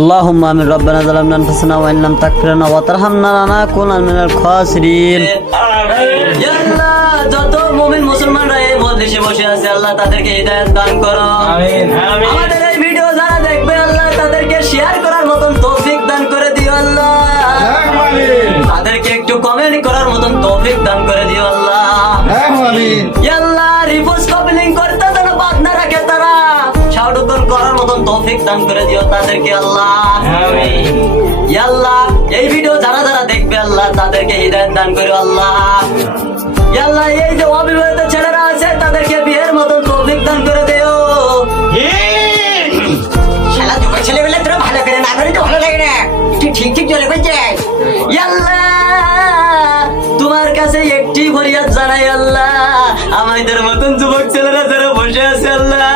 اللهم آمين ربنا ظلمنا أنفسنا وإن لم تغفر لنا وترحمنا لنكونن من الخاسرين ইয়া আল্লাহ যত মুমিন মুসলমানরা এই মজলিসে বসে আছে আল্লাহ তাদেরকে হিদায়াত দান করো আমিন আমিন আমাদের এই ভিডিও যারা দেখবে আল্লাহ তাদেরকে শেয়ার করার মতন তৌফিক দান করে দিও আল্লাহ আমিন তাদেরকে একটু কমেন্ট করার মতন তৌফিক দান করে দিও আল্লাহ আমিন ইয়া আল্লাহ রিপোস্ট কপিলিং করতে যেন বাদ না রাখে তারা শাউডুন করার মতন তৌফিক দান করে দিও তাদেরকে আল্লাহ আমিন ইয়া আল্লাহ এই ভিডিও যারা যারা দেখবে আল্লাহ তাদেরকে হিদায়াত দান করো আল্লাহ ইয়া আল্লাহ এই যে অবিবাহিত ছেলেরা আছে তাদেরকে বিয়ের মতন তৌফিক দান করে দিও শালা যুবক ছেলেবেলা তোরা ভালো করে না করে তো ভালো লাগে না তুই ঠিক ঠিক চলে কইছে ইয়া আল্লাহ তোমার কাছে একটি ফরিয়াদ জানাই আল্লাহ আমাদের মতন যুবক ছেলেরা যারা বসে আছে আল্লাহ